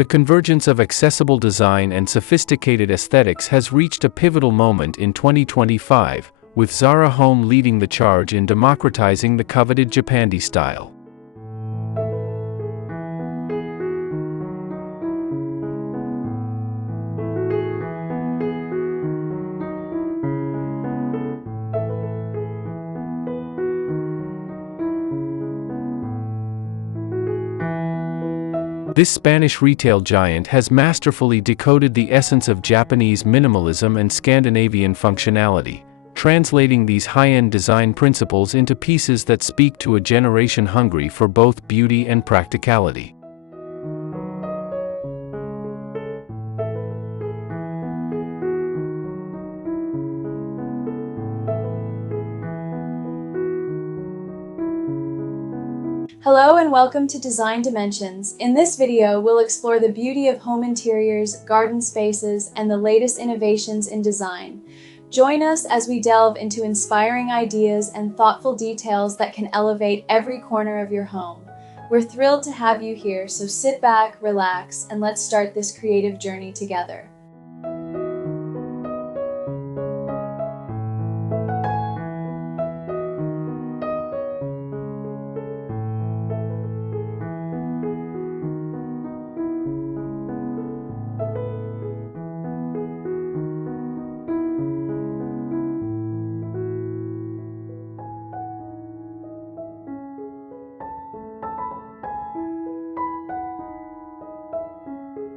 The convergence of accessible design and sophisticated aesthetics has reached a pivotal moment in 2025, with Zara Home leading the charge in democratizing the coveted Japandi style. This Spanish retail giant has masterfully decoded the essence of Japanese minimalism and Scandinavian functionality, translating these high-end design principles into pieces that speak to a generation hungry for both beauty and practicality. Hello and welcome to Design Dimensions. In this video, we'll explore the beauty of home interiors, garden spaces, and the latest innovations in design. Join us as we delve into inspiring ideas and thoughtful details that can elevate every corner of your home. We're thrilled to have you here, so sit back, relax, and let's start this creative journey together.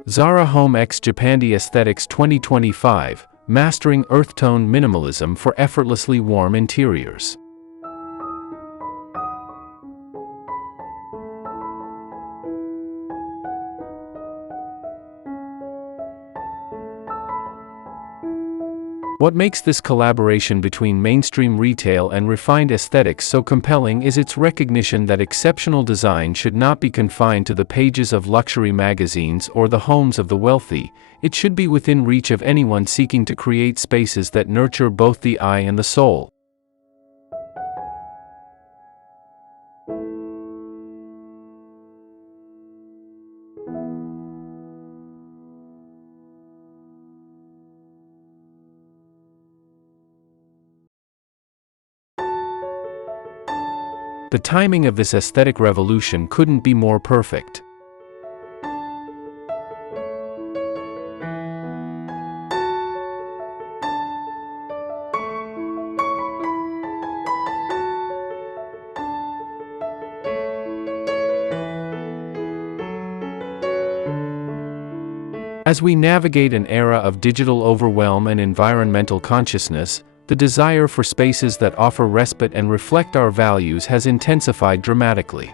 Zara Home x Japandi Aesthetics 2025, Mastering Earth-Tone Minimalism for Effortlessly Warm Interiors. What makes this collaboration between mainstream retail and refined aesthetics so compelling is its recognition that exceptional design should not be confined to the pages of luxury magazines or the homes of the wealthy. It should be within reach of anyone seeking to create spaces that nurture both the eye and the soul. The timing of this aesthetic revolution couldn't be more perfect. As we navigate an era of digital overwhelm and environmental consciousness, the desire for spaces that offer respite and reflect our values has intensified dramatically.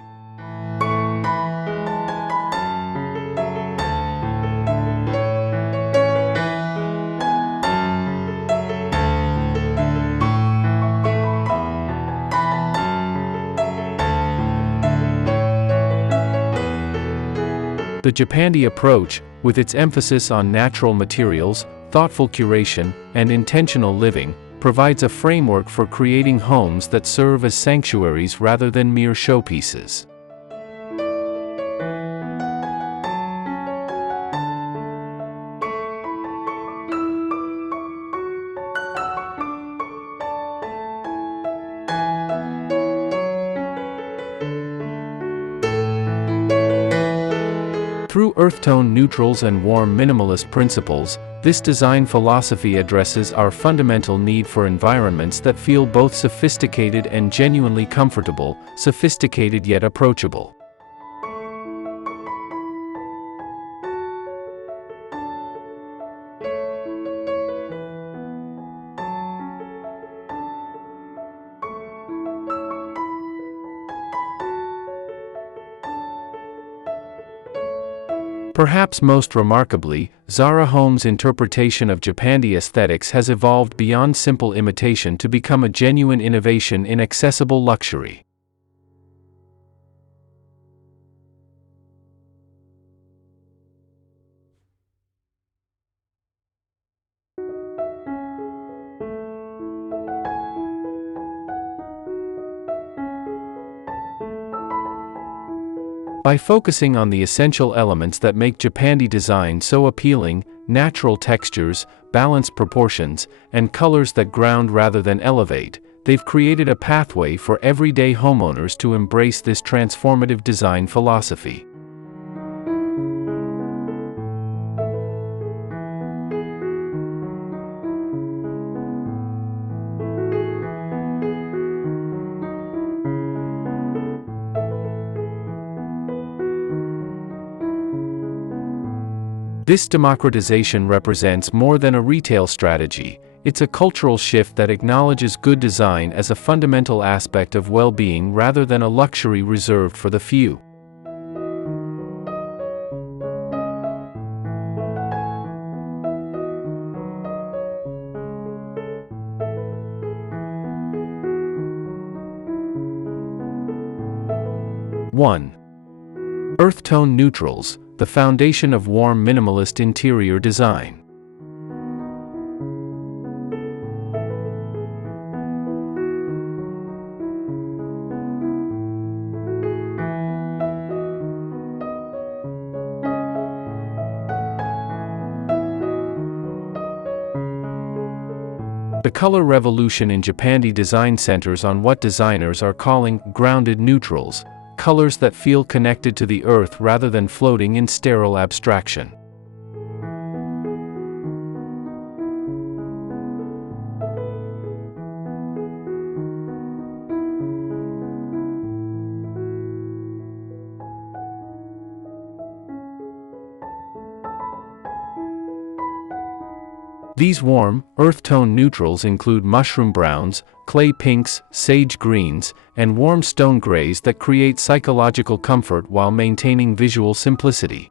The Japandi approach, with its emphasis on natural materials, thoughtful curation, and intentional living, provides a framework for creating homes that serve as sanctuaries rather than mere showpieces. Through earth-tone neutrals and warm minimalist principles, this design philosophy addresses our fundamental need for environments that feel both sophisticated and genuinely comfortable, sophisticated yet approachable. Perhaps most remarkably, Zara Home's interpretation of Japandi aesthetics has evolved beyond simple imitation to become a genuine innovation in accessible luxury. By focusing on the essential elements that make Japandi design so appealing, natural textures, balanced proportions, and colors that ground rather than elevate, they've created a pathway for everyday homeowners to embrace this transformative design philosophy. This democratization represents more than a retail strategy. It's a cultural shift that acknowledges good design as a fundamental aspect of well-being rather than a luxury reserved for the few. One. Earth tone neutrals, the foundation of warm minimalist interior design. The color revolution in Japandi design centers on what designers are calling grounded neutrals, colors that feel connected to the earth rather than floating in sterile abstraction. These warm, earth-tone neutrals include mushroom browns, clay pinks, sage greens, and warm stone grays that create psychological comfort while maintaining visual simplicity.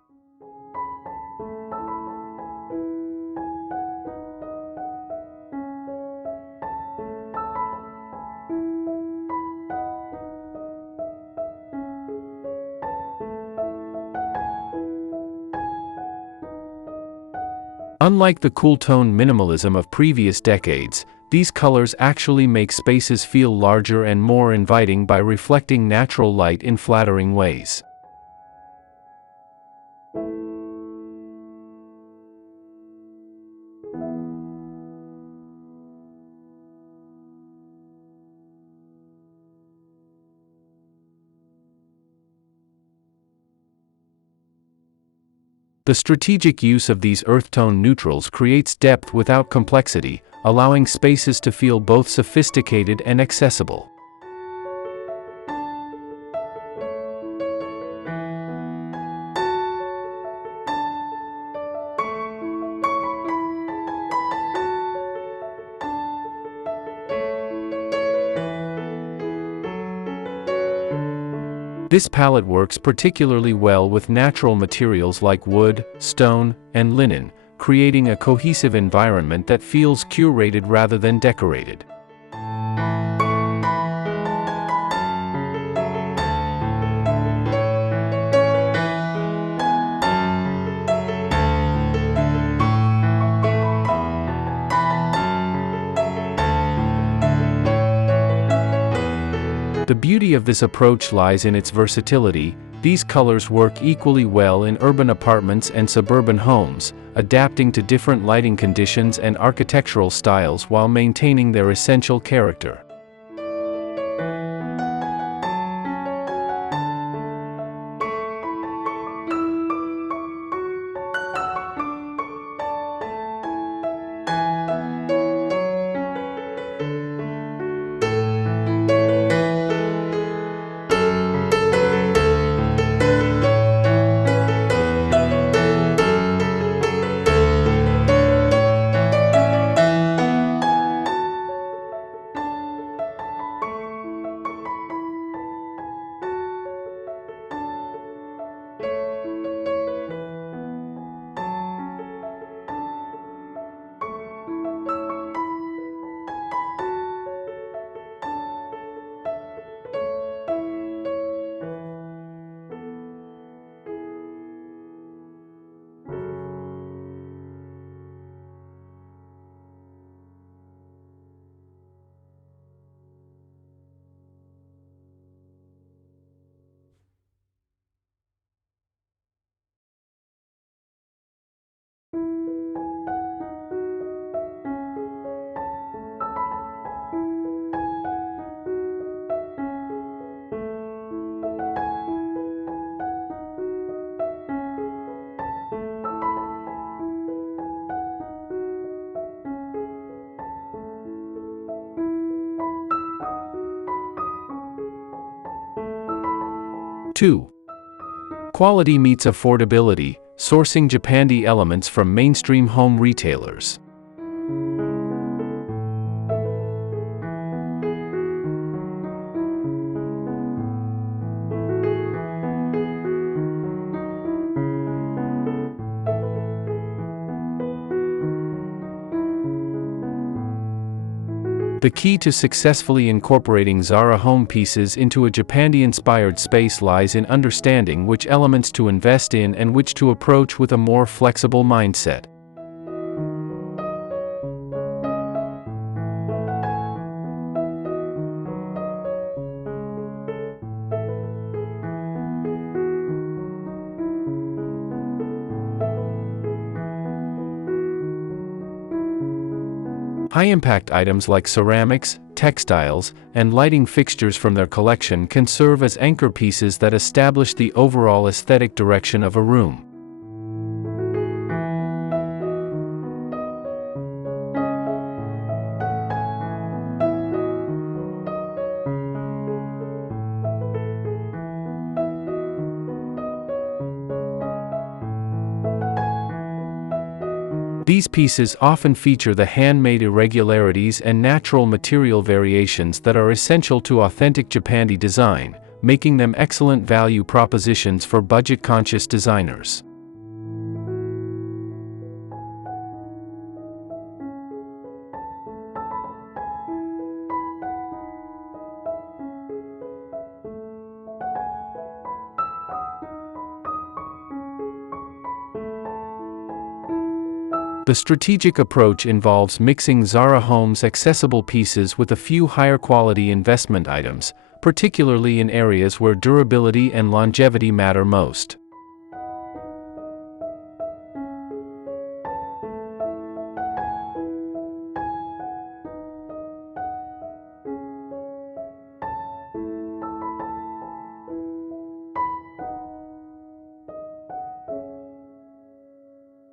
Unlike the cool-tone minimalism of previous decades, these colors actually make spaces feel larger and more inviting by reflecting natural light in flattering ways. The strategic use of these earth-tone neutrals creates depth without complexity, allowing spaces to feel both sophisticated and accessible. This palette works particularly well with natural materials like wood, stone, and linen, creating a cohesive environment that feels curated rather than decorated. The beauty of this approach lies in its versatility. These colors work equally well in urban apartments and suburban homes, adapting to different lighting conditions and architectural styles while maintaining their essential character. 2. Quality meets affordability, sourcing Japandi elements from mainstream home retailers. The key to successfully incorporating Zara Home pieces into a Japandi-inspired space lies in understanding which elements to invest in and which to approach with a more flexible mindset. High-impact items like ceramics, textiles, and lighting fixtures from their collection can serve as anchor pieces that establish the overall aesthetic direction of a room. These pieces often feature the handmade irregularities and natural material variations that are essential to authentic Japandi design, making them excellent value propositions for budget-conscious designers. The strategic approach involves mixing Zara Home's accessible pieces with a few higher-quality investment items, particularly in areas where durability and longevity matter most.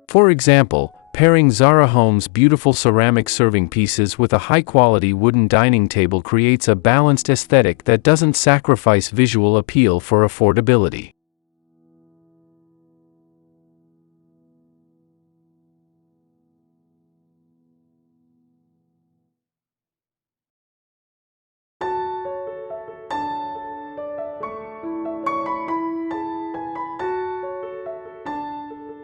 For example, pairing Zara Home's beautiful ceramic serving pieces with a high-quality wooden dining table creates a balanced aesthetic that doesn't sacrifice visual appeal for affordability.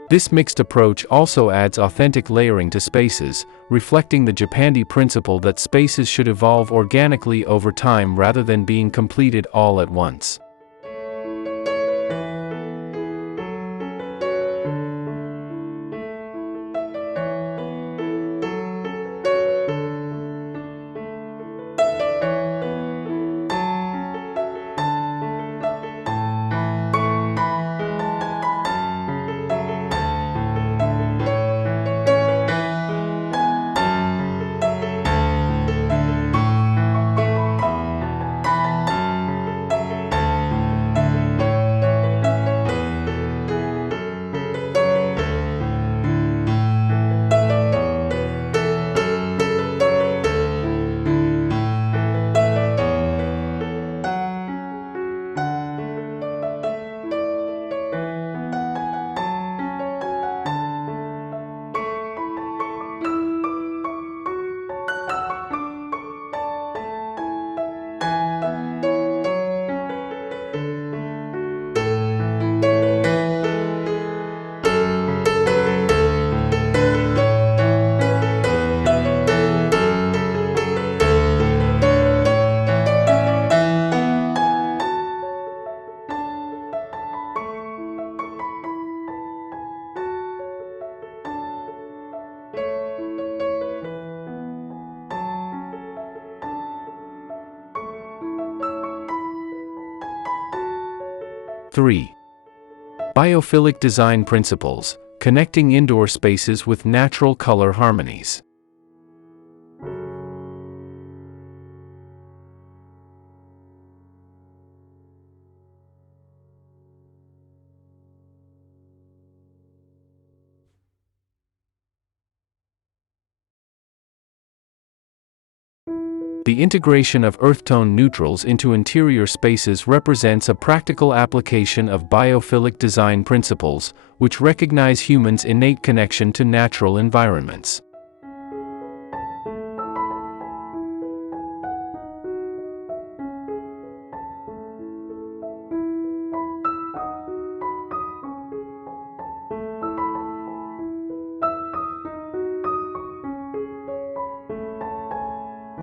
This mixed approach also adds authentic layering to spaces, reflecting the Japandi principle that spaces should evolve organically over time rather than being completed all at once. Three. Biophilic design principles, connecting indoor spaces with natural color harmonies. The integration of earth-tone neutrals into interior spaces represents a practical application of biophilic design principles, which recognize humans' innate connection to natural environments.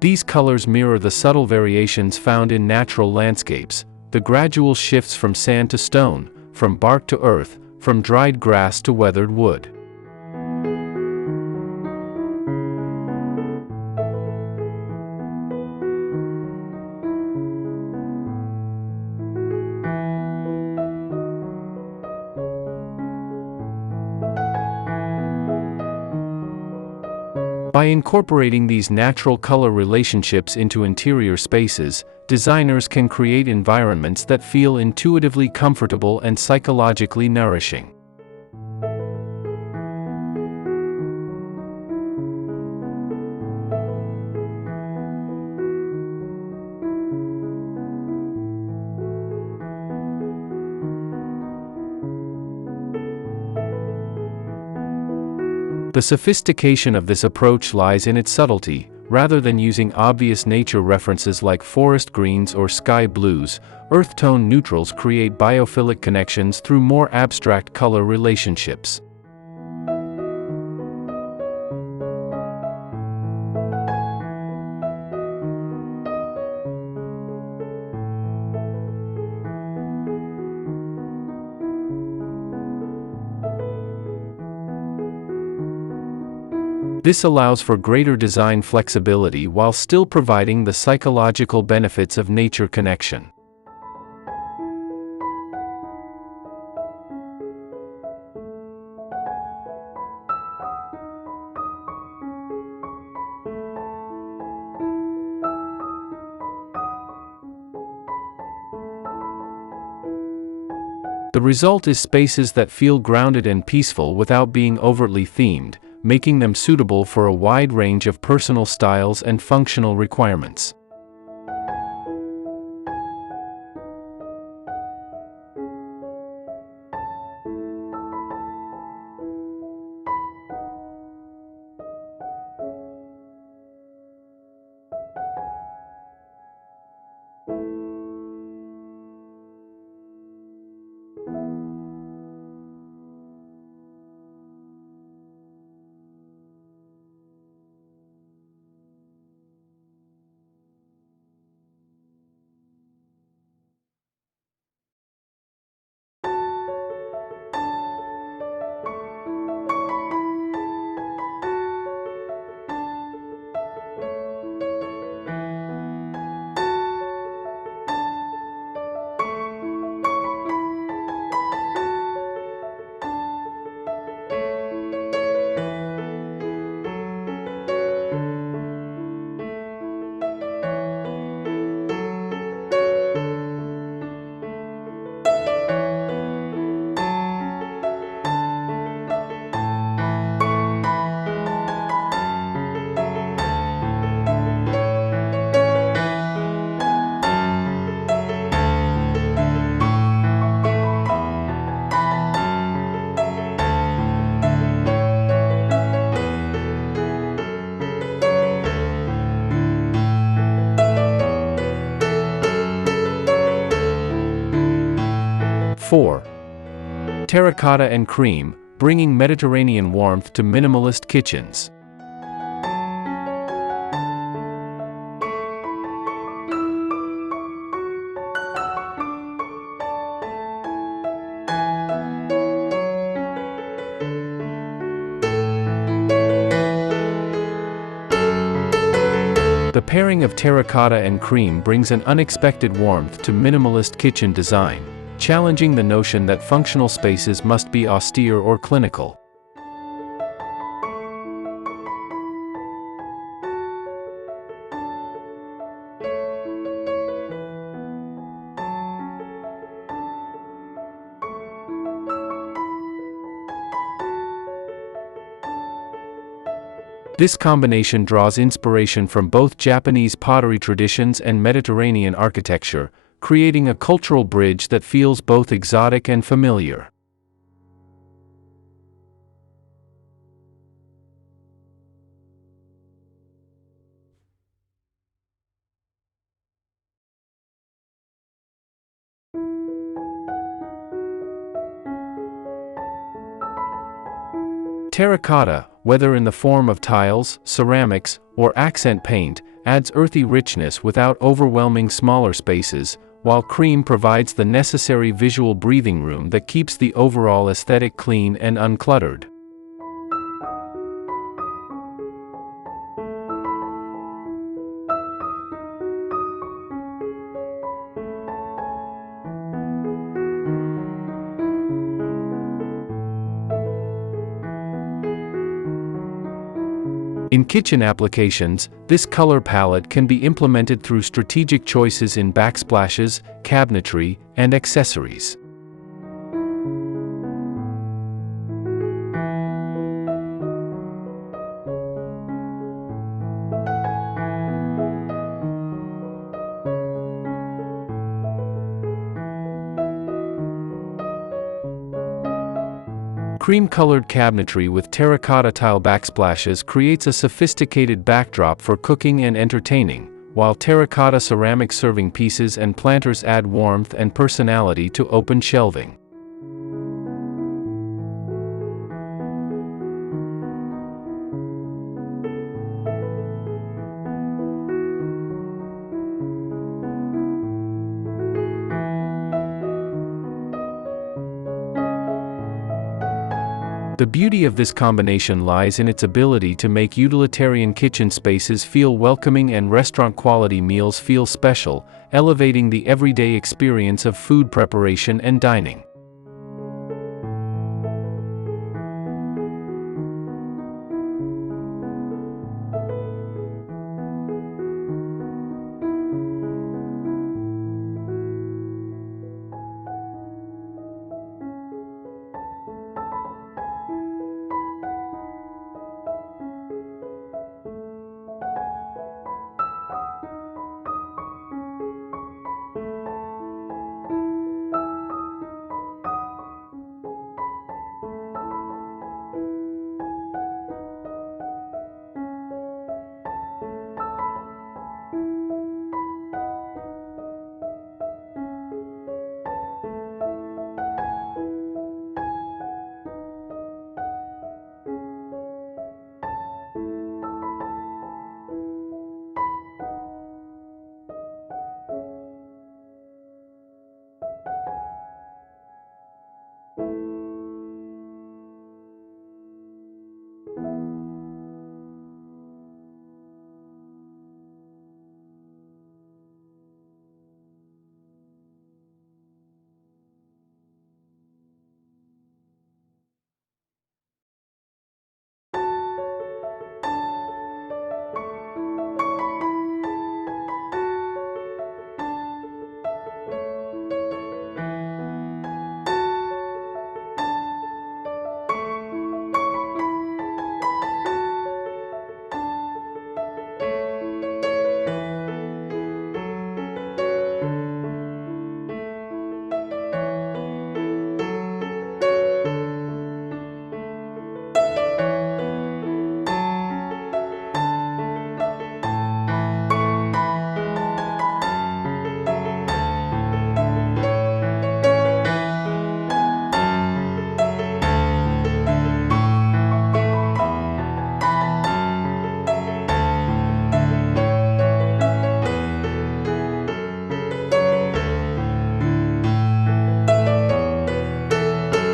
These colors mirror the subtle variations found in natural landscapes, the gradual shifts from sand to stone, from bark to earth, from dried grass to weathered wood. By incorporating these natural color relationships into interior spaces, designers can create environments that feel intuitively comfortable and psychologically nourishing. The sophistication of this approach lies in its subtlety. Rather than using obvious nature references like forest greens or sky blues, earth-tone neutrals create biophilic connections through more abstract color relationships. This allows for greater design flexibility while still providing the psychological benefits of nature connection. The result is spaces that feel grounded and peaceful without being overtly themed, making them suitable for a wide range of personal styles and functional requirements. (4) Terracotta and cream, bringing Mediterranean warmth to minimalist kitchens. The pairing of terracotta and cream brings an unexpected warmth to minimalist kitchen design, challenging the notion that functional spaces must be austere or clinical. This combination draws inspiration from both Japanese pottery traditions and Mediterranean architecture, creating a cultural bridge that feels both exotic and familiar. Terracotta, whether in the form of tiles, ceramics, or accent paint, adds earthy richness without overwhelming smaller spaces, while cream provides the necessary visual breathing room that keeps the overall aesthetic clean and uncluttered. In kitchen applications, this color palette can be implemented through strategic choices in backsplashes, cabinetry, and accessories. Cream-colored cabinetry with terracotta tile backsplashes creates a sophisticated backdrop for cooking and entertaining, while terracotta ceramic serving pieces and planters add warmth and personality to open shelving. The beauty of this combination lies in its ability to make utilitarian kitchen spaces feel welcoming and restaurant-quality meals feel special, elevating the everyday experience of food preparation and dining.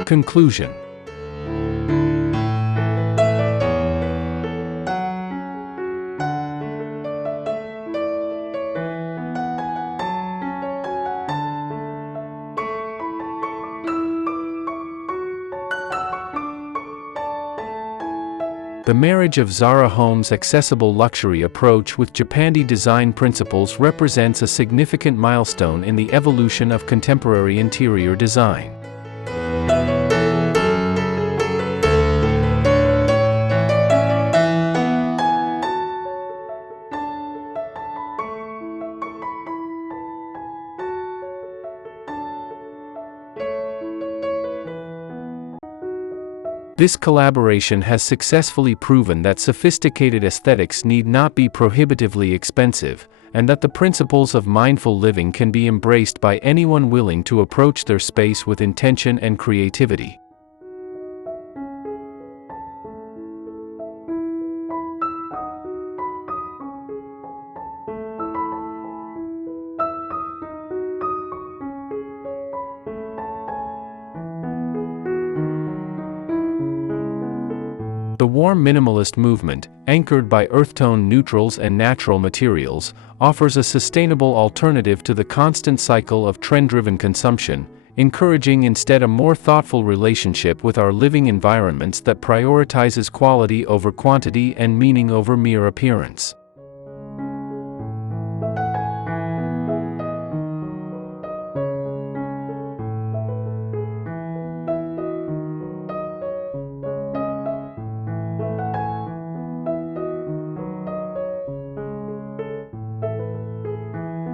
Conclusion. The marriage of Zara Home's accessible luxury approach with Japandi design principles represents a significant milestone in the evolution of contemporary interior design. This collaboration has successfully proven that sophisticated aesthetics need not be prohibitively expensive, and that the principles of mindful living can be embraced by anyone willing to approach their space with intention and creativity. The warm minimalist movement, anchored by earth-tone neutrals and natural materials, offers a sustainable alternative to the constant cycle of trend-driven consumption, encouraging instead a more thoughtful relationship with our living environments that prioritizes quality over quantity and meaning over mere appearance.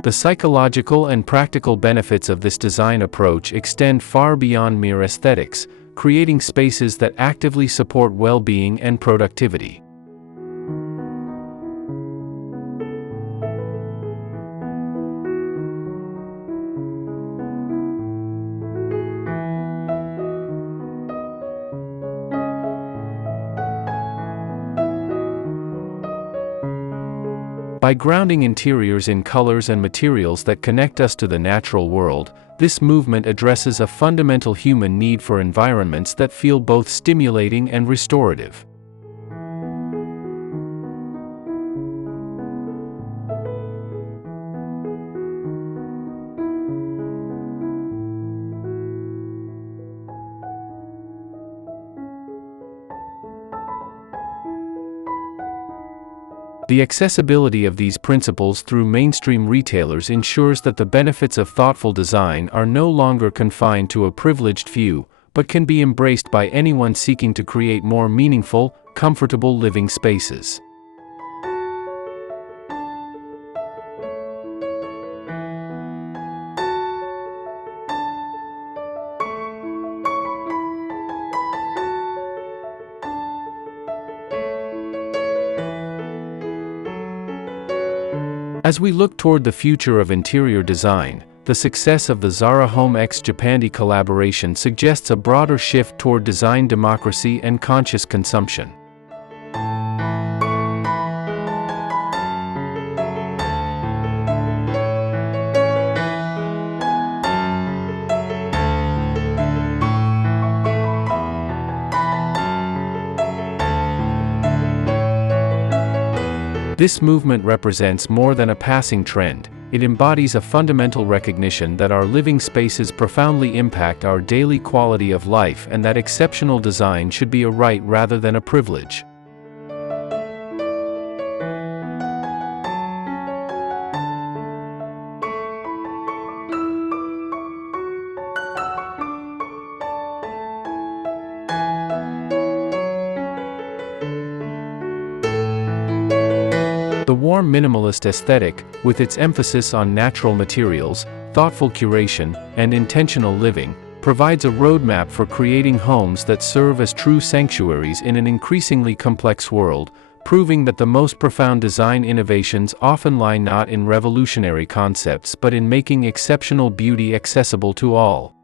The psychological and practical benefits of this design approach extend far beyond mere aesthetics, creating spaces that actively support well-being and productivity. By grounding interiors in colors and materials that connect us to the natural world, this movement addresses a fundamental human need for environments that feel both stimulating and restorative. The accessibility of these principles through mainstream retailers ensures that the benefits of thoughtful design are no longer confined to a privileged few, but can be embraced by anyone seeking to create more meaningful, comfortable living spaces. As we look toward the future of interior design, the success of the Zara Home x Japandi collaboration suggests a broader shift toward design democracy and conscious consumption. This movement represents more than a passing trend. It embodies a fundamental recognition that our living spaces profoundly impact our daily quality of life and that exceptional design should be a right rather than a privilege. The warm minimalist aesthetic, with its emphasis on natural materials, thoughtful curation, and intentional living, provides a roadmap for creating homes that serve as true sanctuaries in an increasingly complex world, proving that the most profound design innovations often lie not in revolutionary concepts but in making exceptional beauty accessible to all.